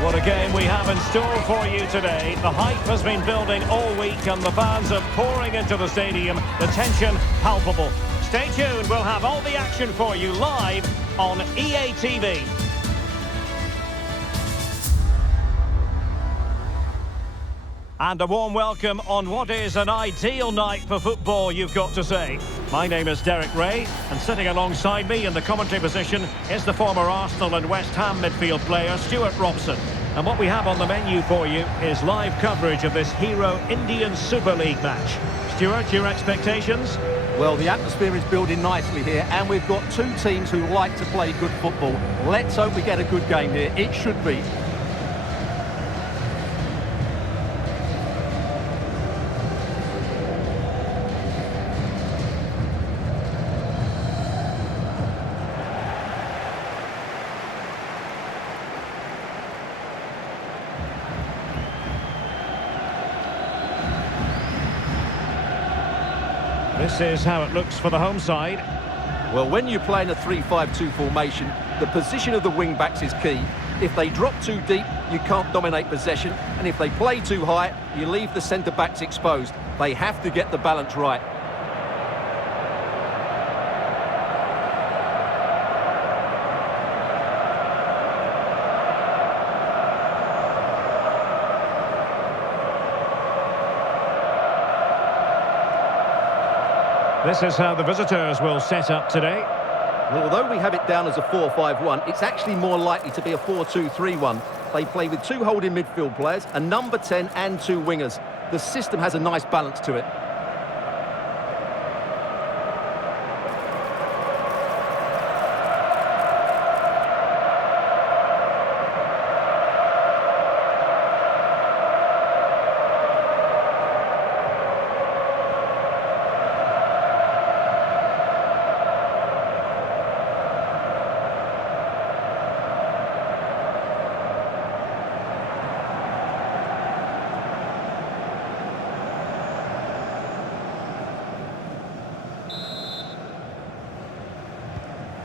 Well, what a game we have in store for you today. The hype has been building all week and the fans are pouring into the stadium. The tension palpable. Stay tuned, we'll have all the action for you live on EA TV. And a warm welcome on what is an ideal night for football, you've got to say. My name is Derek Ray, and sitting alongside me in the commentary position is the former Arsenal and West Ham midfield player, Stuart Robson. And what we have on the menu for you is live coverage of this Hero Indian Super League match. Stuart, your expectations? Well, the atmosphere is building nicely here, and we've got two teams who like to play good football. Let's hope we get a good game here. It should be. This is how it looks for the home side. Well, when you play in a 3-5-2 formation, the position of the wing-backs is key. If they drop too deep, you can't dominate possession, and if they play too high, you leave the centre-backs exposed. They have to get the balance right. This is how the visitors will set up today. Well, although we have it down as a 4-5-1, it's actually more likely to be a 4-2-3-1. They play with two holding midfield players, a number 10 and two wingers. The system has a nice balance to it.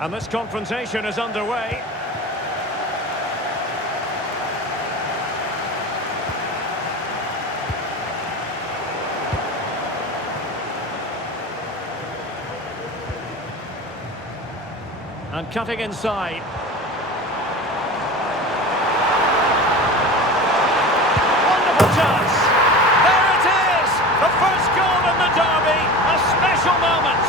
And this confrontation is underway. And cutting inside. Wonderful chance. There it is! The first goal in the derby. A special moment.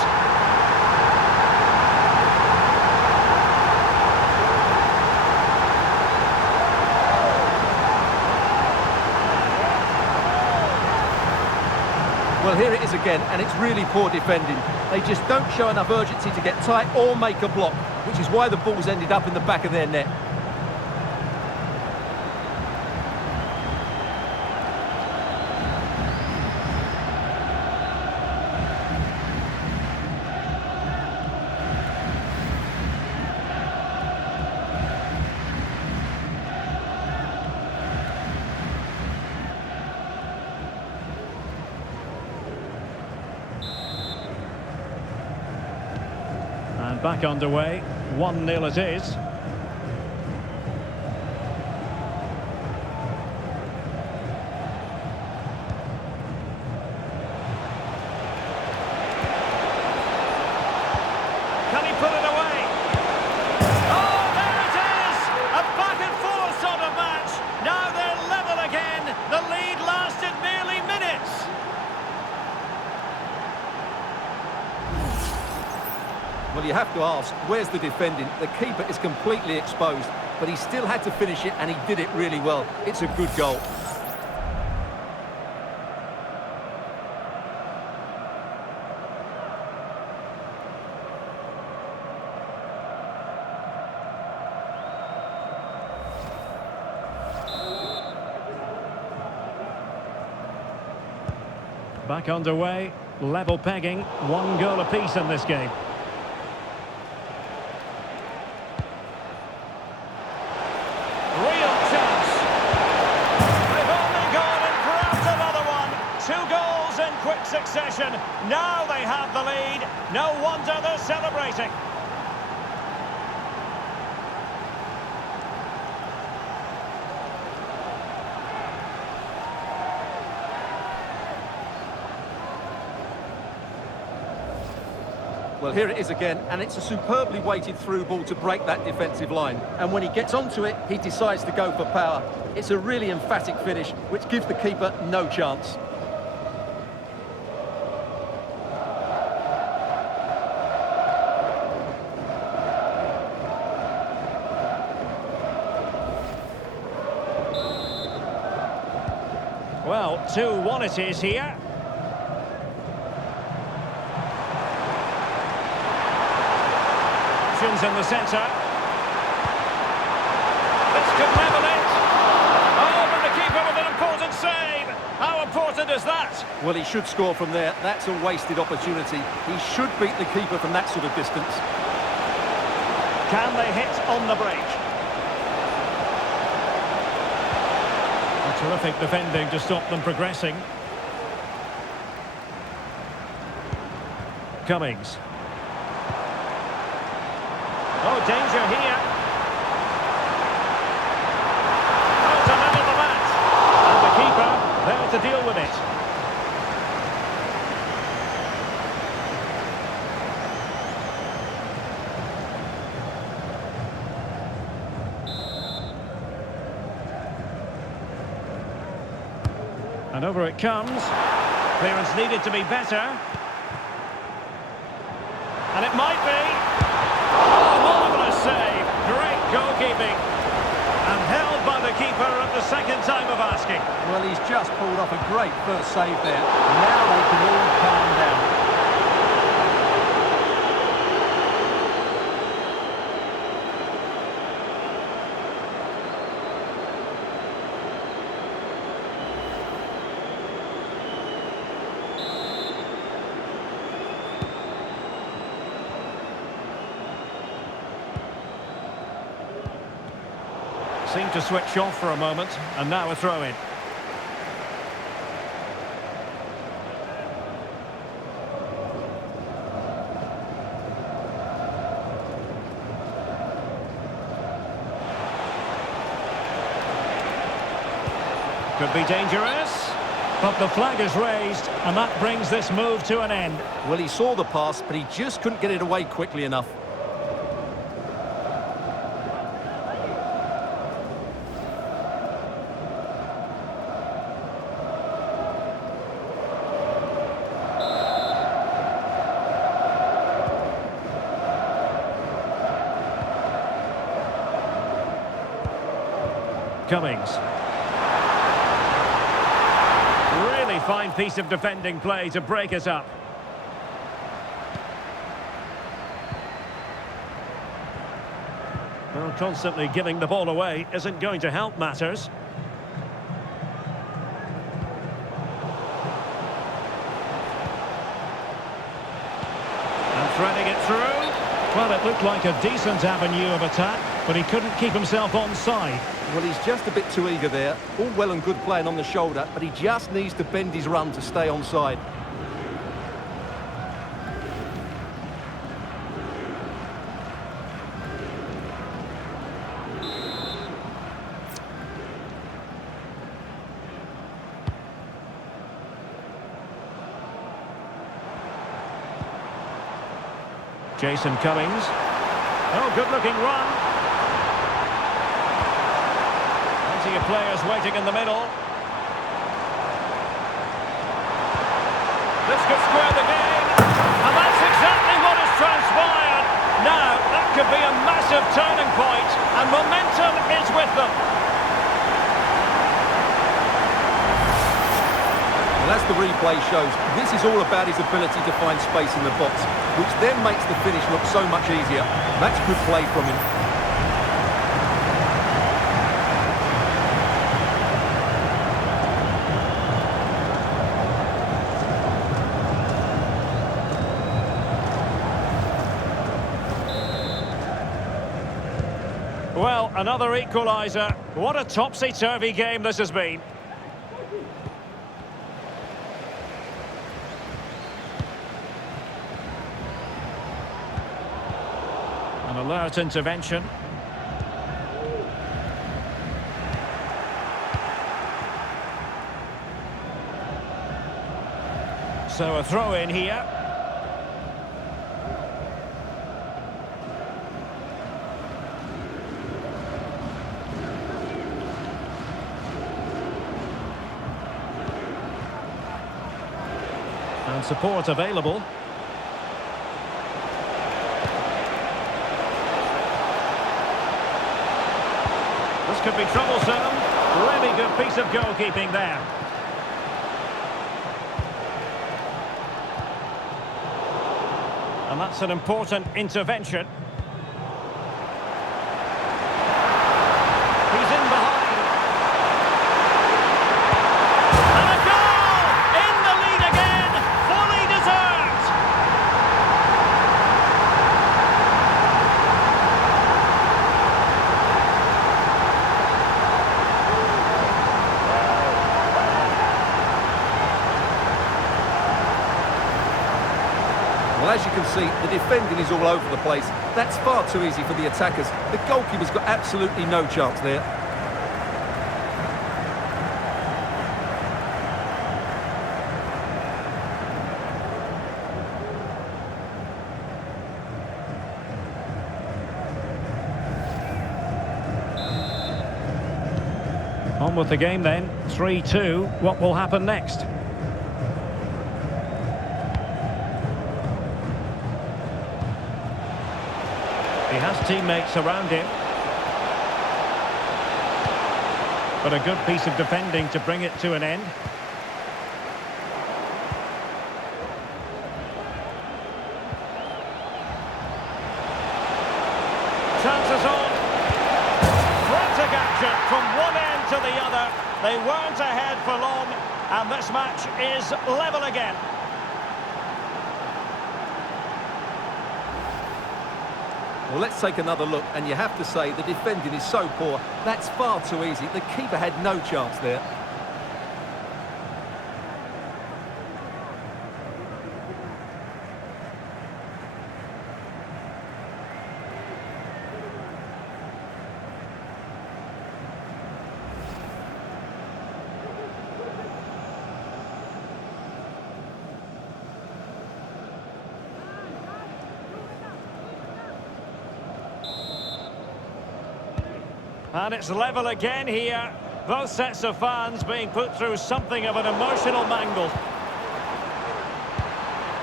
Well, here it is again, and it's really poor defending. They just don't show enough urgency to get tight or make a block, which is why the ball's ended up in the back of their net. And back underway, 1-0 it is. Can he put it away? Oh, there it is! A back and forth sort of match. Now they're level again. The lead lasted merely minutes. Well, you have to ask, where's the defending? The keeper is completely exposed, but he still had to finish it, and he did it really well. It's a good goal. Back underway, level pegging, 1 goal apiece in this game. Real chance. They've only gone and grabbed another one. 2 goals in quick succession. Now they have the lead. No wonder they're celebrating. Well, here it is again, and it's a superbly weighted through ball to break that defensive line. And when he gets onto it, he decides to go for power. It's a really emphatic finish, which gives the keeper no chance. Well, 2-1 it is here. Options in the centre. This could level it. Oh, and the keeper with an important save. How important is that? Well, he should score from there. That's a wasted opportunity. He should beat the keeper from that sort of distance. Can they hit on the break? Terrific defending to stop them progressing. Cummings. Oh, danger here. Oh, to level the match. And the keeper there to deal with it. And over it comes. Clearance needed to be better. And it might be. Oh, marvellous save. Great goalkeeping. And held by the keeper at the second time of asking. Well, he's just pulled off a great first save there. Now they can all calm down. Seemed to switch off for a moment, and now a throw-in. Could be dangerous, but the flag is raised, and that brings this move to an end. Well, he saw the pass, but he just couldn't get it away quickly enough. Cummings. Really fine piece of defending play to break us up. Well, constantly giving the ball away isn't going to help matters. And threading it through. Well, it looked like a decent avenue of attack, but he couldn't keep himself onside. Well, he's just a bit too eager there. All well and good playing on the shoulder, but he just needs to bend his run to stay onside. Jason Cummings. Oh, good-looking run. Plenty of players waiting in the middle. This could square the game. And that's exactly what has transpired. Now, that could be a massive turning point, and momentum is with them. Well, as the replay shows, this is all about his ability to find space in the box, which then makes the finish look so much easier. That's good play from him. Well, another equaliser. What a topsy-turvy game this has been. An alert intervention. So a throw in here. And support available. This could be troublesome. Really good piece of goalkeeping there. And that's an important intervention. He's in behind. And a goal! In the lead again! Fully deserved! Well, as you can see, the defending is all over the place. That's far too easy for the attackers. The goalkeeper's got absolutely no chance there. On with the game then. 3-2. What will happen next? He has teammates around him. But a good piece of defending to bring it to an end. Chances on. Frantic action from one end to the other. They weren't ahead for long, and this match is level again. Well, let's take another look, and you have to say the defending is so poor. That's far too easy. The keeper had no chance there. And it's level again here. Both sets of fans being put through something of an emotional mangle.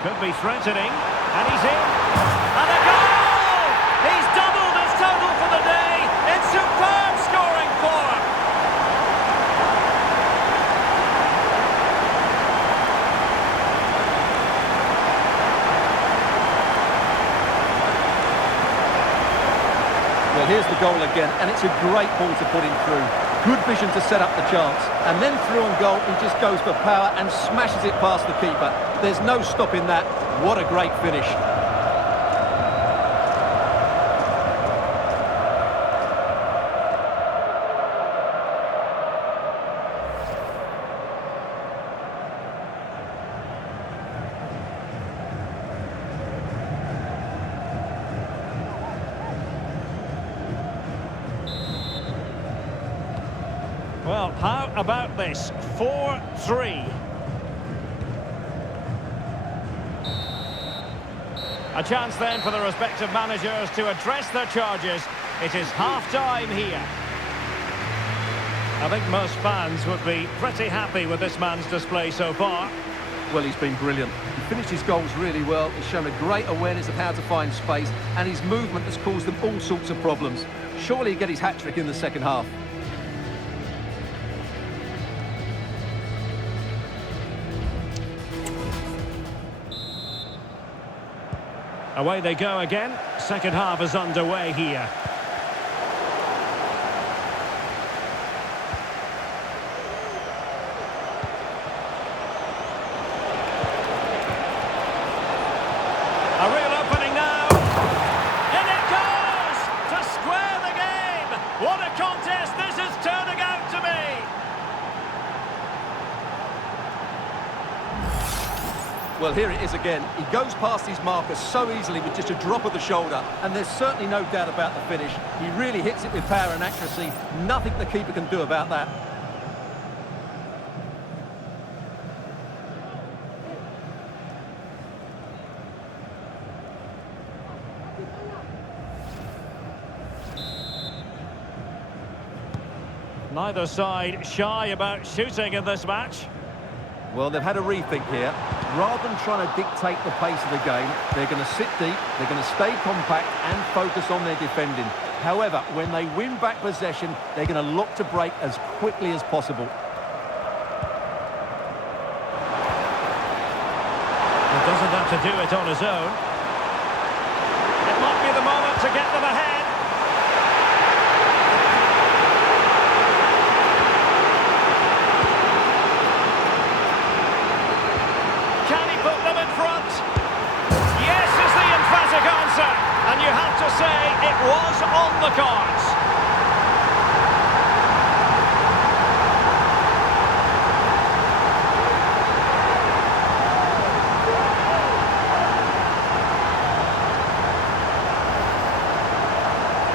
Could be threatening. And he's in. And a goal! He's doubled his total for the day. It's superb scoring form. Well, here's the goal again, and it's a great ball to put him through. Good vision to set up the chance. And then through on goal, he just goes for power and smashes it past the keeper. There's no stopping that. What a great finish. Well, how about this? 4-3. A chance then for the respective managers to address their charges. It is half-time here. I think most fans would be pretty happy with this man's display so far. Well, he's been brilliant. He finished his goals really well. He's shown a great awareness of how to find space, and his movement has caused them all sorts of problems. Surely he'll get his hat-trick in the second half. Away they go again. Second half is underway here. A real opening now. In it goes! To square the game! What a contest this is turning out to be! Well, here it is again. He goes past his marker so easily with just a drop of the shoulder, and there's certainly no doubt about the finish. He really hits it with power and accuracy. Nothing the keeper can do about that. Neither side shy about shooting in this match. Well, they've had a rethink here. Rather than trying to dictate the pace of the game, they're going to sit deep, they're going to stay compact and focus on their defending. However, when they win back possession, they're going to look to break as quickly as possible. He doesn't have to do it on his own. It might be the moment to get them ahead. Can he put them in front? Yes is the emphatic answer. And you have to say it was on the cards.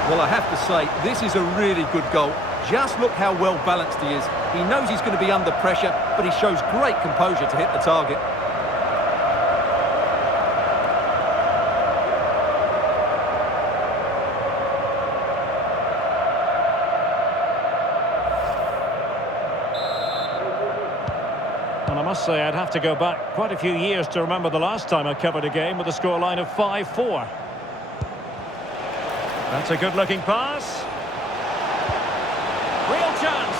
Well, I have to say, this is a really good goal. Just look how well balanced he is. He knows he's going to be under pressure, but he shows great composure to hit the target. And I must say, I'd have to go back quite a few years to remember the last time I covered a game with a scoreline of 5-4. That's a good-looking pass. Real chance.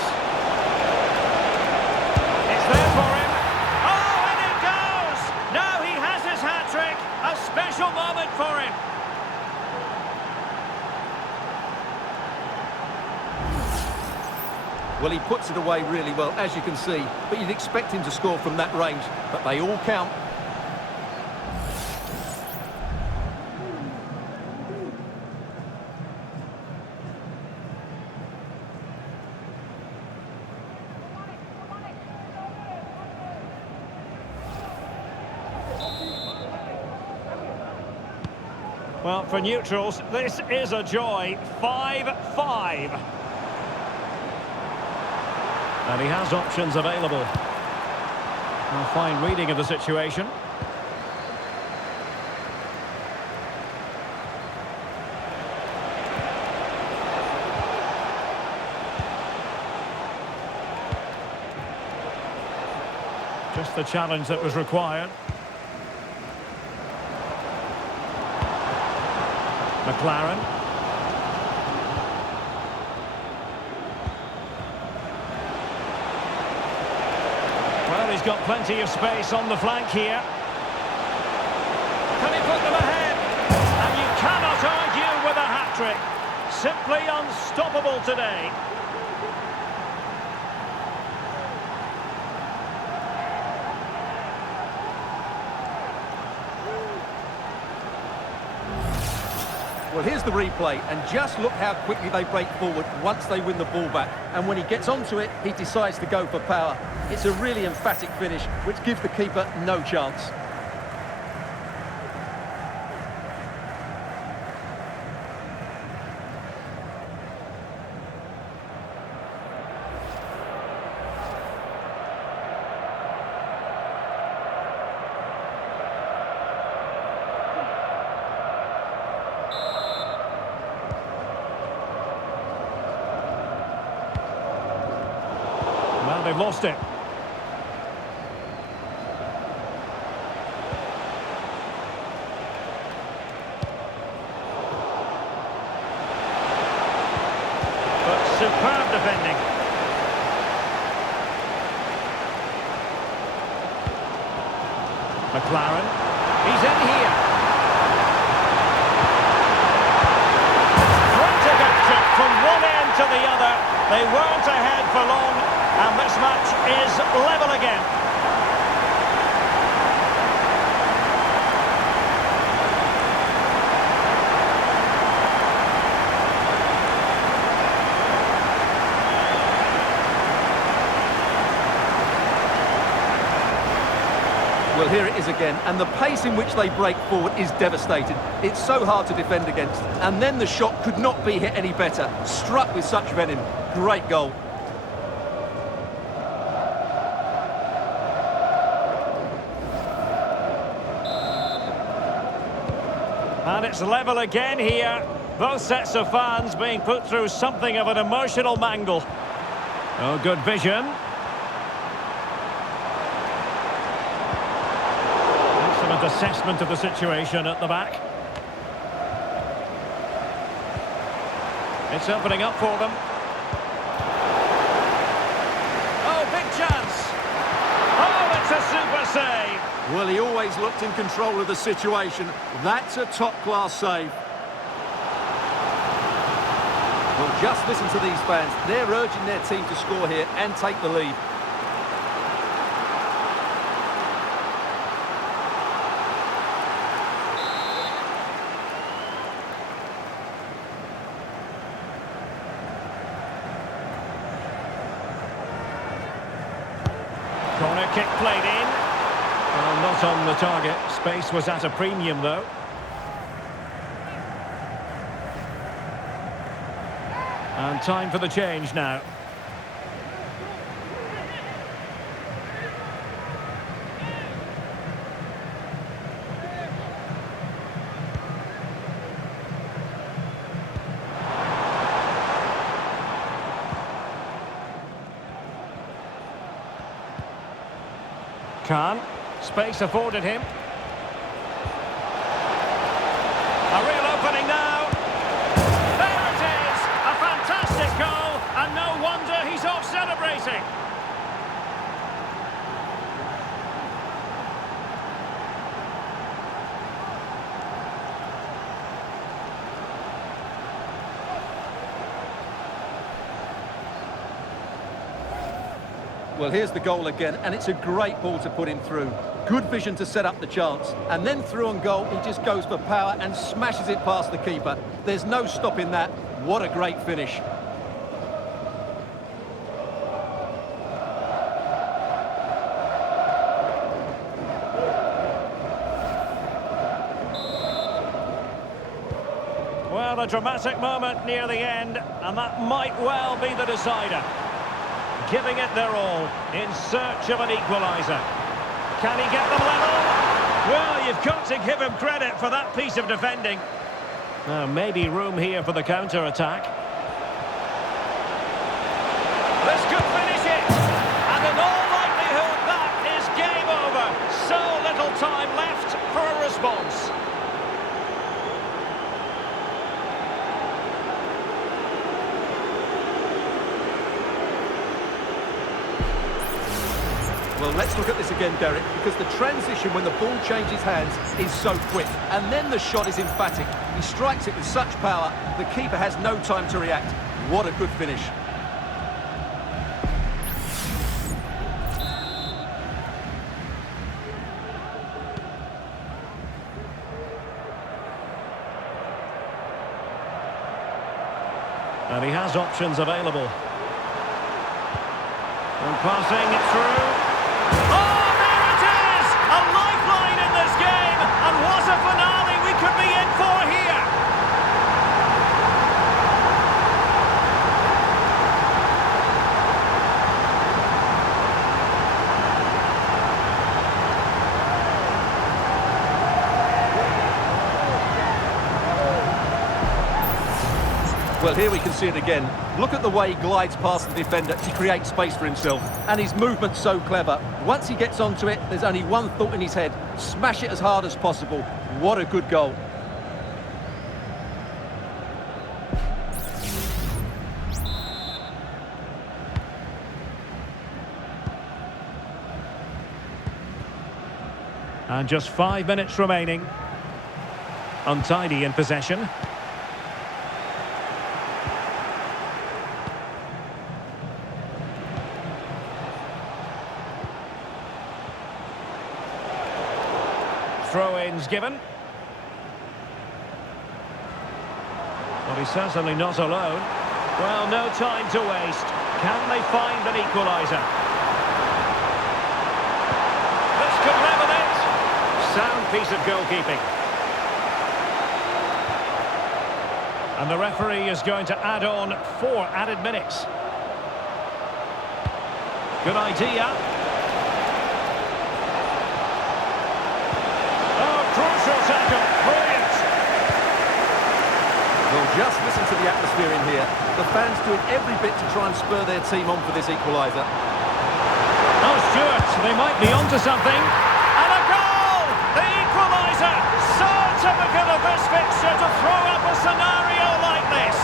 It's there for him. Oh, and it goes! Now he has his hat-trick. A special moment for him. Well, he puts it away really well, as you can see, but you'd expect him to score from that range, but they all count. Well, for neutrals, this is a joy. 5-5. And he has options available. A fine reading of the situation. Just the challenge that was required. McLaren. Well, he's got plenty of space on the flank here. Can he put them ahead? And you cannot argue with a hat-trick. Simply unstoppable today. Well, here's the replay, and just look how quickly they break forward once they win the ball back. And when he gets onto it, he decides to go for power. It's a really emphatic finish, which gives the keeper no chance. Well, they've lost it. But superb defending. McLaren. He's in here. Frantic action from one end to the other. They weren't ahead for long. And this match is level again. Well, here it is again, and the pace in which they break forward is devastating. It's so hard to defend against. And then the shot could not be hit any better. Struck with such venom. Great goal. And it's level again here. Both sets of fans being put through something of an emotional mangle. Oh, good vision. Good assessment of the situation at the back. It's opening up for them. Oh, big chance. Oh, it's a super save. Well, he always looked in control of the situation. That's a top-class save. Well, just listen to these fans. They're urging their team to score here and take the lead. Corner kick played in. Well, not on the target. Space was at a premium, though. And time for the change now. Khan. Space afforded him. A real opening now. There it is! A fantastic goal, and no wonder he's off celebrating. Well, here's the goal again, and it's a great ball to put him through. Good vision to set up the chance. And then through on goal, he just goes for power and smashes it past the keeper. There's no stopping that. What a great finish. Well, a dramatic moment near the end, and that might well be the decider. Giving it their all, in search of an equaliser. Can he get them level? Well, you've got to give him credit for that piece of defending. Now, maybe room here for the counter-attack. This could finish it! And in all likelihood, that is game over. So little time left for a response. Well, let's look at this again, Derek, because the transition when the ball changes hands is so quick. And then the shot is emphatic. He strikes it with such power, the keeper has no time to react. What a good finish. And he has options available. And passing it through. Oh, there it is! A lifeline in this game! And what a finale we could be in for here! Well, here we can see it again. Look at the way he glides past the defender to create space for himself. And his movement's so clever. Once he gets onto it, there's only one thought in his head. Smash it as hard as possible. What a good goal. And just 5 minutes remaining. Untidy in possession. Throw-ins given. Well, he's certainly not alone. Well, no time to waste. Can they find an equaliser? This could level it. Sound piece of goalkeeping. And the referee is going to add on 4 added minutes. Good idea. Tackle. Brilliant. Well, just listen to the atmosphere in here. The fans doing every bit to try and spur their team on for this equaliser. Oh, Stuart, they might be onto something. And a goal! The equaliser! header! So typical of this fixture to throw up a scenario like this.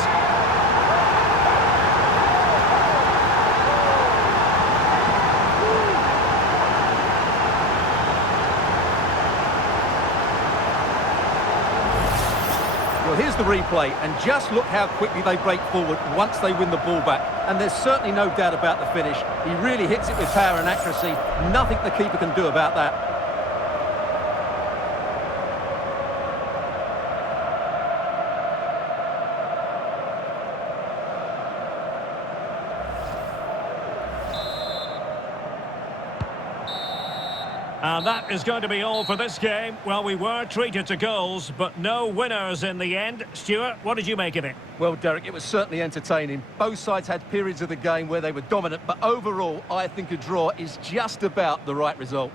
Well, here's the replay, and just look how quickly they break forward once they win the ball back. And there's certainly no doubt about the finish. He really hits it with power and accuracy. Nothing the keeper can do about that. And that is going to be all for this game. Well, we were treated to goals, but no winners in the end. Stuart, what did you make of it? Well, Derek, it was certainly entertaining. Both sides had periods of the game where they were dominant, but overall, I think a draw is just about the right result.